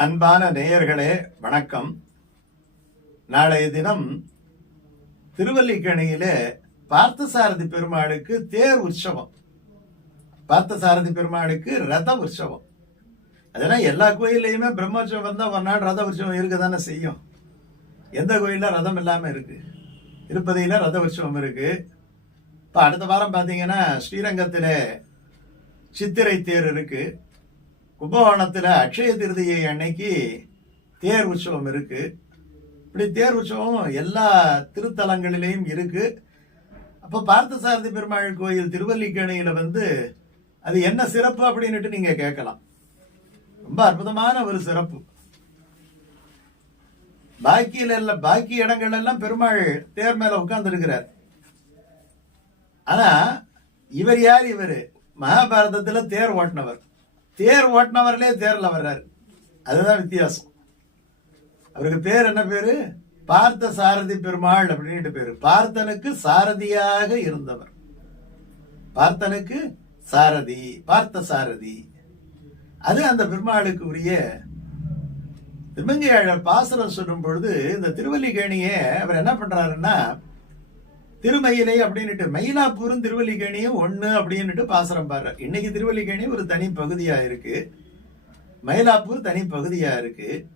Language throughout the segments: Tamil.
அன்பான நேயர்களே வணக்கம். நாளைய தினம் திருவல்லிக்கணியிலே பார்த்தசாரதி பெருமாளுக்கு தேர் உற்சவம். பார்த்தசாரதி பெருமாளுக்கு ரத உற்சவம். அதெல்லாம் எல்லா கோயில்லையுமே பிரம்மோற்சவம் தான் ஒரு நாள் ரத உற்சவம் இருக்க தானே செய்யும். எந்த கோயிலில் ரதம் இல்லாமல் இருக்கு? திருப்பதியில் ரத உற்சவம் இருக்கு. இப்போ அடுத்த வாரம் பார்த்தீங்கன்னா ஸ்ரீரங்கத்தில் சித்திரை தேர் இருக்குது கும்பகோணத்தில் அக்ஷய திருதியை அன்னைக்கு தேர் உற்சவம் இருக்கு. இப்படி தேர் உற்சவம் எல்லா திருத்தலங்களிலேயும் இருக்கு. அப்போ பார்த்தசாரதி பெருமாள் கோயில் திருவல்லிக்கணியில வந்து அது என்ன சிறப்பு அப்படின்னுட்டு நீங்கள் கேட்கலாம். ரொம்ப அற்புதமான ஒரு சிறப்பு. பாக்கியில எல்லாம் பாக்கி இடங்கள் எல்லாம் பெருமாள் தேர் மேல உட்கார்ந்துருக்கிறார். ஆனால் ஆனா இவர் யார் இவர்? மகாபாரதத்துல தேர் ஓட்டினவர். தேர் ஓட்டினவர்களே தேர்ல வர்றாரு. அதுதான் வித்தியாசம். அவருக்கு பேர் என்ன பேரு? பார்த்த சாரதி பெருமாள் அப்படின்ட்டு பேரு. பார்த்தனுக்கு சாரதியாக இருந்தவர். பார்த்தனுக்கு சாரதி பார்த்த சாரதி. அது அந்த பெருமாளுக்கு உரிய திருமங்கையாளர் பாசுரம் சொல்லும் பொழுது இந்த திருவல்லிக்கேணியை அவர் என்ன பண்றாருன்னா திருமயிலை அப்படின்னுட்டு மயிலாப்பூரும் திருவல்லிக்கேணியும் ஒண்ணு அப்படின்னுட்டு பாசுரம் பாடுறார் இன்னைக்கு திருவல்லிக்கேணி ஒரு தனி பகுதியா இருக்கு. மயிலாப்பூர் தனி பகுதியா இருக்கு.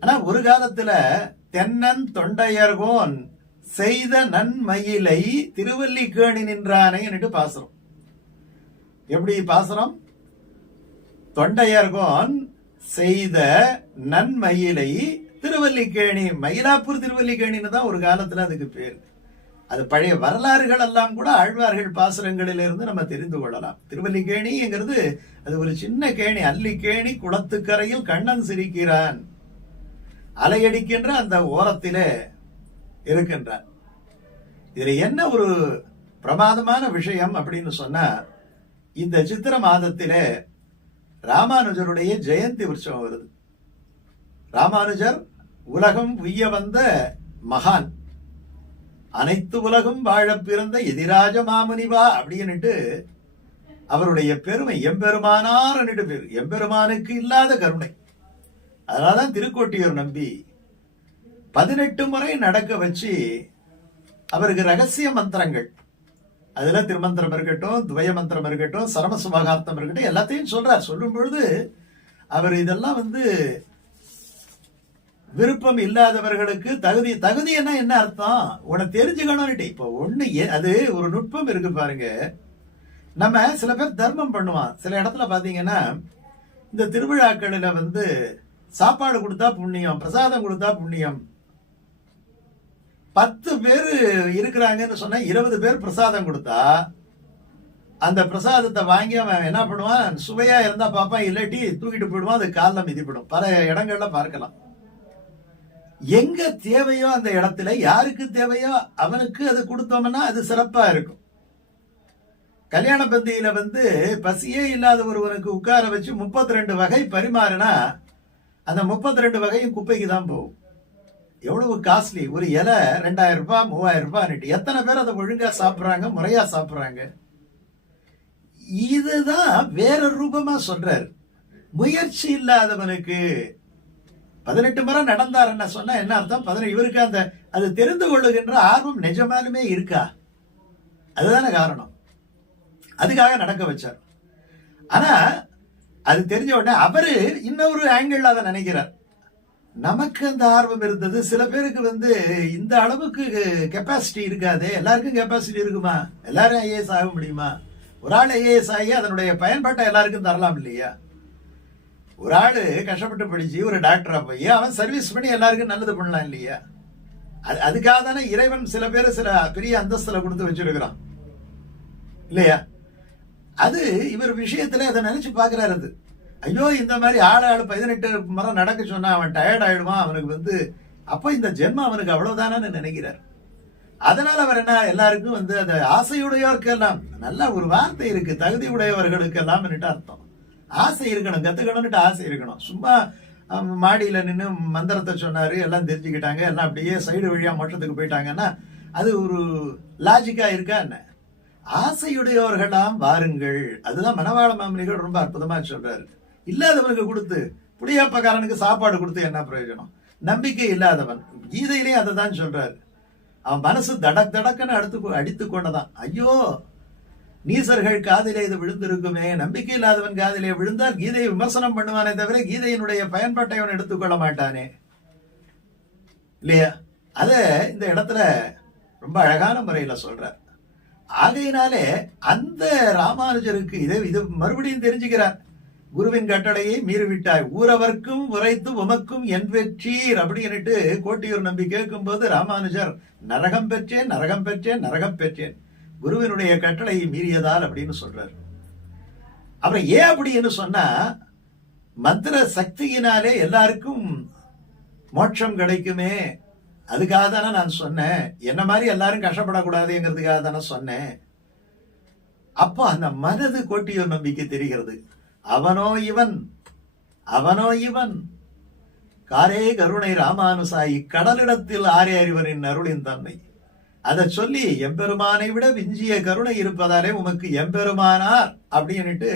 ஆனா ஒரு காலத்துல தென்னன் தொண்டையர்கோன் செய்த நன்மயிலை திருவல்லிக்கேணி நின்றானேன்னுட்டு பாசுரம். எப்படி பாசுரம்? தொண்டையர்கோன் செய்த நன்மயிலை திருவல்லிக்கேணி மயிலாப்பூர் திருவல்லிக்கேணின்னு தான் ஒரு காலத்துல அதுக்கு பேர். அது பழைய வரலாறுகள் எல்லாம் கூட ஆழ்வார்கள் பாசுரங்களிலிருந்து நம்ம தெரிந்து கொள்ளலாம். திருவல்லிக்கேணிங்கிறது அது ஒரு சின்ன கேணி அல்லிக்கேணி குளத்துக்கரையில் கண்ணன் சிரிக்கிறான். அலையடிக்கின்ற அந்த ஓரத்திலே இருக்கின்றான். இதுல என்ன ஒரு பிரமாதமான விஷயம் அப்படின்னு சொன்னா இந்த சித்திர மாதத்திலே ராமானுஜருடைய ஜெயந்தி உற்சவம் வருது. ராமானுஜர் உலகம் உய்ய வந்த மகான். அனைத்து உலகம் வாழ பிறந்த எதிராஜ மாமுனிவா அப்படின்னுட்டு அவருடைய பெருமை எம்பெருமானார் பேர் எம்பெருமானுக்கு இல்லாத கருணை. அதனாலதான் திருக்கோட்டியூர் நம்பி பதினெட்டு முறை நடக்க வச்சு அவருக்கு ரகசிய மந்திரங்கள். அதுல திருமந்திரம் இருக்கட்டும் துவய மந்திரம் இருக்கட்டும் சரம சுபகார்த்தம் இருக்கட்டும் எல்லாத்தையும் சொல்றார். சொல்லும் பொழுது அவர் இதெல்லாம் வந்து விருப்பம் இல்லாதவர்களுக்கு தகுதி தகுதின்னா என்ன அர்த்தம்? உன தெரிஞ்சுக்கணும்னுட்டு. இப்போ ஒண்ணு அது ஒரு நுட்பம் இருக்கு பாருங்க. நம்ம சில பேர் தர்மம் பண்ணுவான். சில இடத்துல பாத்தீங்கன்னா இந்த திருவிழாக்களில் வந்து சாப்பாடு கொடுத்தா புண்ணியம் பிரசாதம் கொடுத்தா புண்ணியம். பத்து பேர் இருக்கிறாங்கன்னு சொன்னா இருபது பேர் பிரசாதம் கொடுத்தா அந்த பிரசாதத்தை வாங்கி அவன் என்ன பண்ணுவான்? சுவையா இருந்தா பார்ப்பான் இல்லாட்டி தூக்கிட்டு போயிடுவான் அது காலில் மிதிப்படும். பல இடங்கள்ல பார்க்கலாம். எங்க தேவையோ அந்த இடத்துல யாருக்கு தேவையோ அவனுக்கு அது கொடுத்தோம்னா அது சிறப்பா இருக்கும். கல்யாண பந்தியில வந்து பசியே இல்லாத ஒருவனுக்கு உட்கார வச்சு முப்பத்தி ரெண்டு வகை பரிமாறினா அந்த முப்பத்தி ரெண்டு வகையும் குப்பைக்கு தான் போகும். எவ்வளவு காஸ்ட்லி ஒரு இலை ரெண்டாயிரம் ரூபாய் மூவாயிரம் ரூபாய் எத்தனை பேர் அதை ஒழுங்கா சாப்பிட்றாங்க முறையா சாப்பிட்றாங்க? இதுதான் வேற ரூபமா சொல்றாரு. முயற்சி இல்லாதவனுக்கு பதினெட்டு முறை நடந்தார் என்ன சொன்னா என்ன அர்த்தம்? பதினெட்டு இவருக்கு அந்த அது தெரிந்து கொள்ளுகின்ற ஆர்வம் நிஜமாலுமே இருக்கா? அதுதானே காரணம். அதுக்காக நடக்க வச்சார். ஆனா அது தெரிஞ்ச உடனே அவரு இன்னொரு ஆங்கிள் அதை நினைக்கிறார். நமக்கு அந்த ஆர்வம் இருந்தது. சில பேருக்கு வந்து இந்த அளவுக்கு கெப்பாசிட்டி இருக்காதே. எல்லாருக்கும் கெப்பாசிட்டி இருக்குமா? எல்லாரும் ஐஏஎஸ் ஆக முடியுமா? ஒரு ஆள் ஐஏஎஸ் ஆகி அதனுடைய பயன்பாட்டை எல்லாருக்கும் தரலாம் இல்லையா? ஒரு ஆளு கஷ்டப்பட்டு படிச்சு ஒரு டாக்டரா போய் அவன் சர்வீஸ் பண்ணி எல்லாருக்கும் நல்லது பண்ணலாம் இல்லையா? அது அதுக்காக தானே இறைவன் சில பேர் சில பெரிய அந்தஸ்தில் கொடுத்து வச்சிருக்கிறான். இல்லையா? அது இவர் விஷயத்துல அதை நினைச்சு பார்க்குறாரு அது. ஐயோ இந்த மாதிரி ஆளு ஆளு பதினெட்டு முறை நடக்க சொன்னா அவன் டயர்ட் ஆயிடுவான் அவனுக்கு வந்து அப்போ இந்த ஜென்மம் அவனுக்கு அவ்வளவுதானு நினைக்கிறார். அதனால அவர் என்ன எல்லாருக்கும் வந்து அந்த ஆசையுடையோருக்கெல்லாம் நல்ல ஒரு வார்த்தை இருக்கு தகுதி உடையவர்களுக்கெல்லாம் அர்த்தம். ஆசை இருக்கணும் கத்துக்கணும்னுட்டு ஆசை இருக்கணும். சும்மா மாடியில் நின்று மந்திரத்தை சொன்னாரு எல்லாம் தெரிஞ்சுக்கிட்டாங்க எல்லாம் அப்படியே சைடு வழியாக மோட்டத்துக்கு போயிட்டாங்கன்னா அது ஒரு லாஜிக்காக இருக்கா என்ன? ஆசையுடையவர்களாம் வாருங்கள். அதுதான் மனவாள மாமனிகள் ரொம்ப அற்புதமாக சொல்கிறாரு இல்லாதவனுக்கு கொடுத்து புளியாப்பக்காரனுக்கு சாப்பாடு கொடுத்து என்ன பிரயோஜனம்? நம்பிக்கை இல்லாதவன். கீதையிலே அதை தான் சொல்கிறாரு அவன் மனசு தடக் தடக்குன்னு அடுத்து அடித்து கொண்டதான். ஐயோ நீசர்கள் காதிலே இது விழுந்திருக்குமே நம்பிக்கை இல்லாதவன் காதிலே விழுந்தால் கீதையை விமர்சனம் பண்ணுவானே தவிர கீதையினுடைய பயன்பாட்டை அவன் எடுத்துக்கொள்ள மாட்டானே. இல்லையா? அத இந்த இடத்துல ரொம்ப அழகான முறையில சொல்றார். ஆகையினாலே அந்த ராமானுஜருக்கு இதை இது மறுபடியும் தெரிஞ்சுக்கிறார். குருவின் கட்டளையை மீறிவிட்டாய். ஊரவர்க்கும் உரைத்து உமக்கும் என் வெற்றீர் அப்படின்னுட்டு கோட்டியூர் நம்பி கேட்கும்போது ராமானுஜர் நரகம் பெற்றேன் நரகம் பெற்றேன் நரகம் பெற்றேன். குருவினுடைய கட்டளை மீறியதால் அப்படின்னு சொல்றார். அப்புறம் ஏன் அப்படின்னு சொன்னா மந்திர சக்தியினாலே எல்லாருக்கும் மோட்சம் கிடைக்குமே அதுக்காக தானே நான் சொன்னேன். என்ன மாதிரி எல்லாரும் கஷ்டப்படக்கூடாதுங்கிறதுக்காக தானே சொன்னேன். அப்போ அந்த மனது கொட்டிய நம்பிக்கை தெரிகிறது. அவனோ இவன் அவனோ இவன். காரே கருணை ராமானுசாயி கடலிடத்தில் ஆரே அறிவனின் அருளின் தன்மை அதை சொல்லி எம்பெருமானை விட விஞ்சிய கருணை இருப்பதாலே உமக்கு எம்பெருமானார் அப்படின்னுட்டு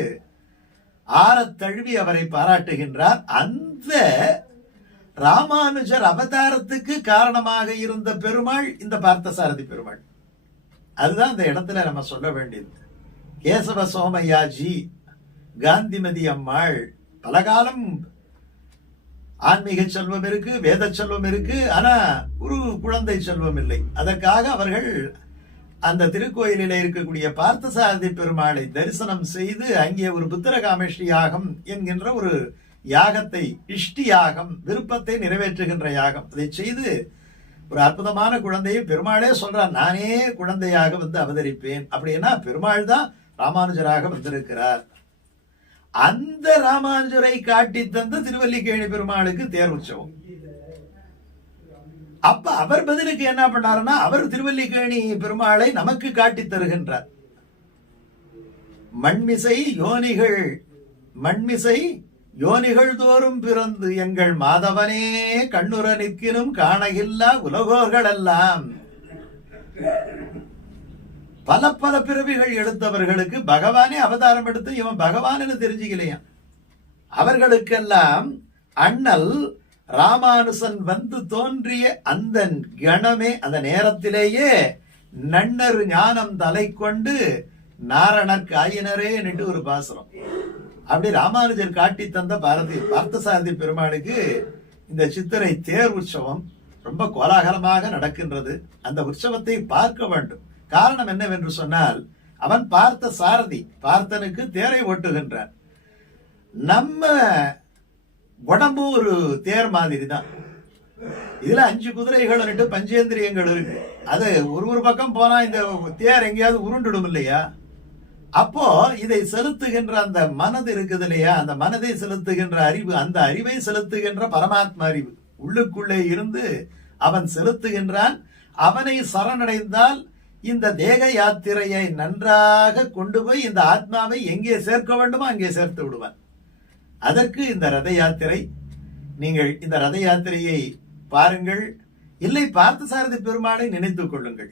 ஆற தழுவி அவரை பாராட்டுகின்றார். அந்த ராமானுஜர் அவதாரத்துக்கு காரணமாக இருந்த பெருமாள் இந்த பார்த்தசாரதி பெருமாள். அதுதான் இந்த இடத்துல நம்ம சொல்ல வேண்டியது. கேசவ சோமையாஜி காந்திமதி அம்மாள் பல காலம் ஆன்மீக செல்வம் இருக்கு வேத செல்வம் இருக்கு ஆனா ஒரு குழந்தை செல்வம் இல்லை. அதற்காக அவர்கள் அந்த திருக்கோயிலில் இருக்கக்கூடிய பார்த்தசாரதி பெருமாளை தரிசனம் செய்து அங்கே ஒரு புத்திரகாமேஷ்டி யாகம் என்கின்ற ஒரு யாகத்தை இஷ்டி யாகம் விருப்பத்தை நிறைவேற்றுகின்ற யாகம். அதை செய்து ஒரு அற்புதமான குழந்தையை பெருமாளே சொல்றார் நானே குழந்தையாக வந்து அவதரிப்பேன். அப்படின்னா பெருமாள் தான் ராமானுஜராக வந்திருக்கிறார். அந்த ராமானுஜரை காட்டி தந்த திருவல்லிக்கேணி பெருமாளுக்கு தேர் உற்சவம். அப்ப அவர் பதிலுக்கு என்ன பண்ணாருன்னா அவர் திருவல்லிக்கேணி பெருமாளை நமக்கு காட்டி தருகின்றார். மண்மிசை யோனிகள் மண்மிசை யோனிகள் தோறும் பிறந்து எங்கள் மாதவனே கண்ணுற நிற்கினும் காணகில்லா உலகோர்கள் எல்லாம் பல பல பிறவிகள் எடுத்தவர்களுக்கு பகவானே அவதாரம் எடுத்து இவன் பகவான்னு தெரிஞ்சுக்கலையாம் அவர்களுக்கெல்லாம் அண்ணல் ராமானுசன் வந்து தோன்றிய அந்த கணமே அந்த நேரத்திலேயே நன்னரு ஞானம் தலை கொண்டு நாரணர் காயினரே என்று ஒரு பாசுரம். அப்படி ராமானுஜர் காட்டி தந்த பாரதி பார்த்தசாரதி பெருமாளுக்கு இந்த சித்திரை தேர் உற்சவம் ரொம்ப கோலாகலமாக நடக்கின்றது. அந்த உற்சவத்தை பார்க்க வேண்டும். காரணம் என்னவென்று சொன்னால் அவன் பார்த்த சாரதி பார்த்தனுக்கு தேரை ஓட்டுகின்றான். நம்ம உடம்பு ஒரு தேர் மாதிரி தான் இதுல அஞ்சு குதிரைகள் இருக்கு பஞ்சேந்திரியங்கள் இருக்கு. அது ஒரு ஒரு பக்கம் போனா இந்த தேர் எங்கேயாவது உருண்டுடும் இல்லையா? அப்போ இதை செலுத்துகின்ற அந்த மனது இருக்குது இல்லையா? அந்த மனதை செலுத்துகின்ற அறிவு அந்த அறிவை செலுத்துகின்ற பரமாத்மா அறிவு. உள்ளுக்குள்ளே இருந்து அவன் செலுத்துகின்றான். அவனை சரணடைந்தால் இந்த தேக யாத்திரையை நன்றாக கொண்டு போய் இந்த ஆத்மாவை எங்கே சேர்க்க வேண்டுமோ அங்கே சேர்த்து விடுவான் அதற்கு இந்த ரத யாத்திரை நீங்கள் இந்த ரத யாத்திரையை பாருங்கள். இல்லை பார்த்தசாரதி பெருமாளை நினைத்துக் கொள்ளுங்கள்.